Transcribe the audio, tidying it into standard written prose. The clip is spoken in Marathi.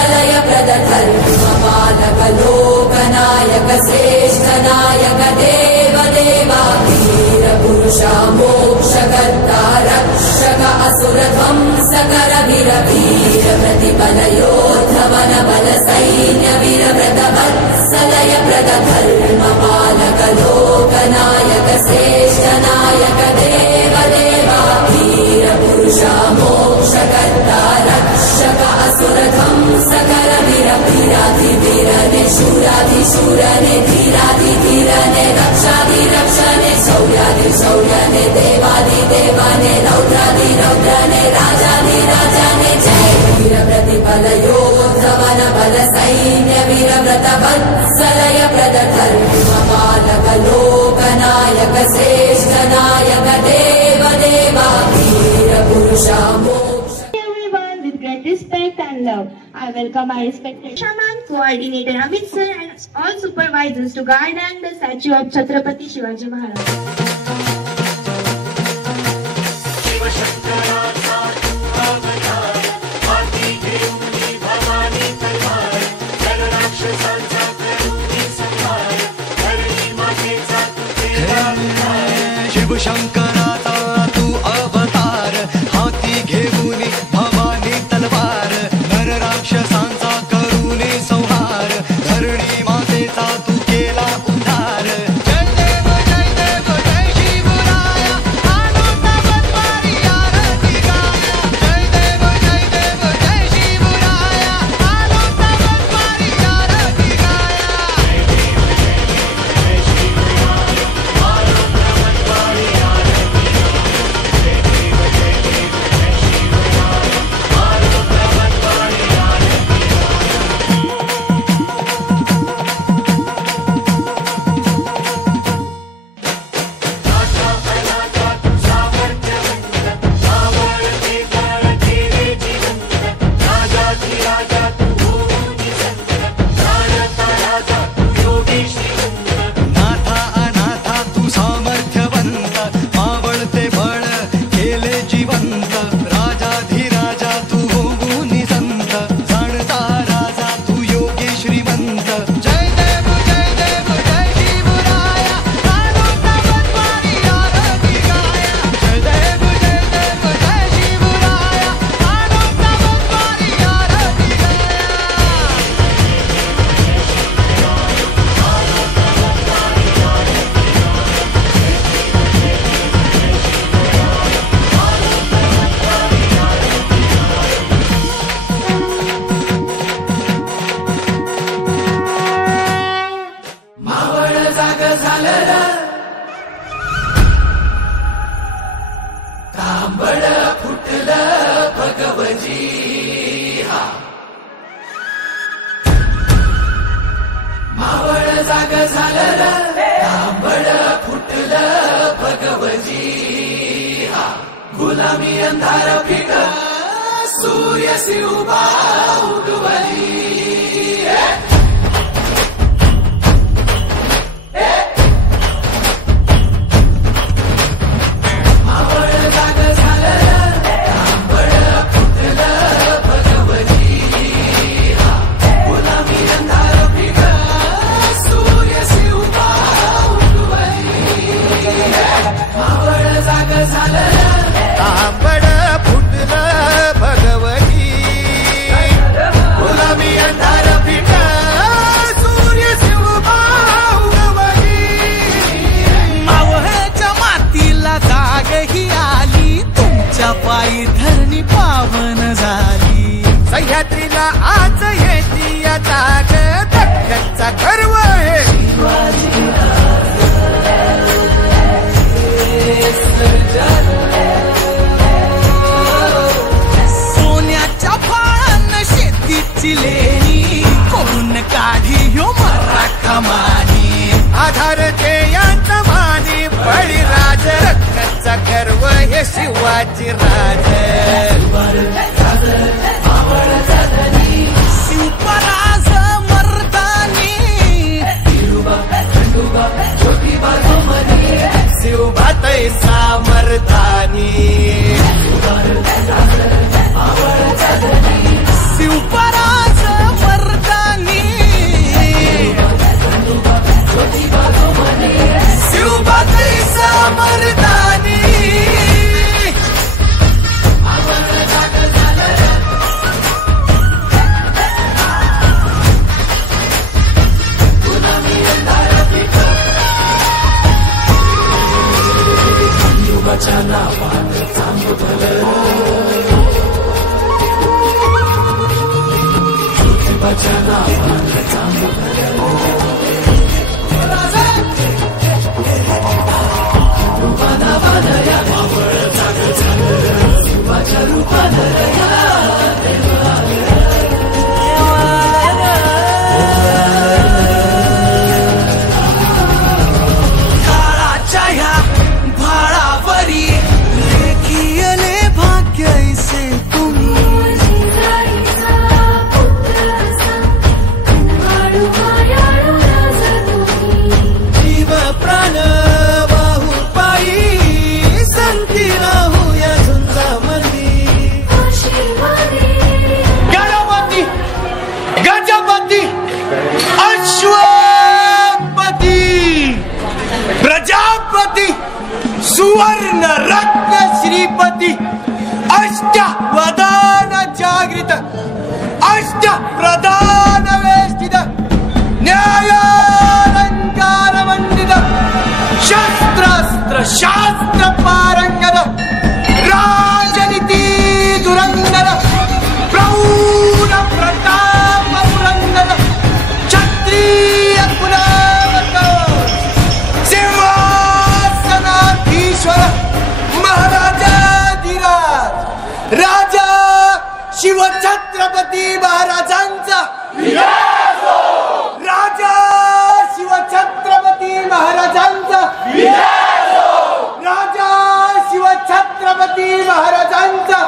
वत्सलय प्रदधर्मपालक लोकनायक श्रेष्ठ नायक देव देवा वीर पुरुषा मोक्षकर्ता रक्षक असुर ध्वंसकर वीर वीर प्रतिबल योद्धवन बल सैन्य वीर व्रत वत्सलय प्रदधर्मपालक लोकनायक श्रेष्ठ नायक देव देवा वीर पुरुषा मोक्षकर्ता रक्षक असुर ध्वंसकर वीर वीराधिवीर शूराधिशूर धीराधिधीर रक्षाधि रक्षणे शौर्याधि शौर्यने देवाधिदेवाने रौद्राधिरौद्रने राजाधिराजाने जय वीर प्रतिबल योद्धवन बल सैन्य वीर व्रत वत्सलय प्रदधर्मपालक लोकनायक श्रेष्ठ नायक देव देवा वीर पुरुषा respect and love. I welcome my respected Shaman, Coordinator Amit Sir and all supervisors to guide and the statue of Chhatrapati Shivaji Maharaj. Shiv शंकराचा तू अवतार हाती घेऊन भवानी तलवार नर राक्षसांचा करूने संहार धरणी मातेचा तू केला उद्धार जय देव जय शिवराया आनंद बद्वारी आरती गाया जय देव जय शिवराया आनंद बद्वारी आरती गाया जय शिवराया आनंद बद्वारी गुलामी अंधार फिट सूर्य से उभा उगवली पायी धरणी पावन झाली सह्याद्रीला आज येती आता दख्खनचा गर्व आहे सोन्याच्या फाळानं शेतीची लेणी कोण काढी ह्यो मराठा मानी आधार ते यांचा मानी बळीराज दख्खनचा गर्व हे शिवाजी राज शिवपराज मर्दानी शिवबा तैसा मर्दानी शिवपराज सुवर्ण रत्न श्रीपती अष्टवदान जागृत अष्ट प्रधान वेष्टित न्यायालंकार मंडित शस्त्रास्त्र शास्त्र पारंगत राजनीती दुरंगत प्रौढ प्रताप पुरंगत क्षत्रिय कुलावत सिंहासनाधीश्वर महाराजाधिराज राजा शिवछत्रपती महाराजांचा राजा शिवछत्रपती महाराजांचा राजा शिवछत्रपती महाराजांचा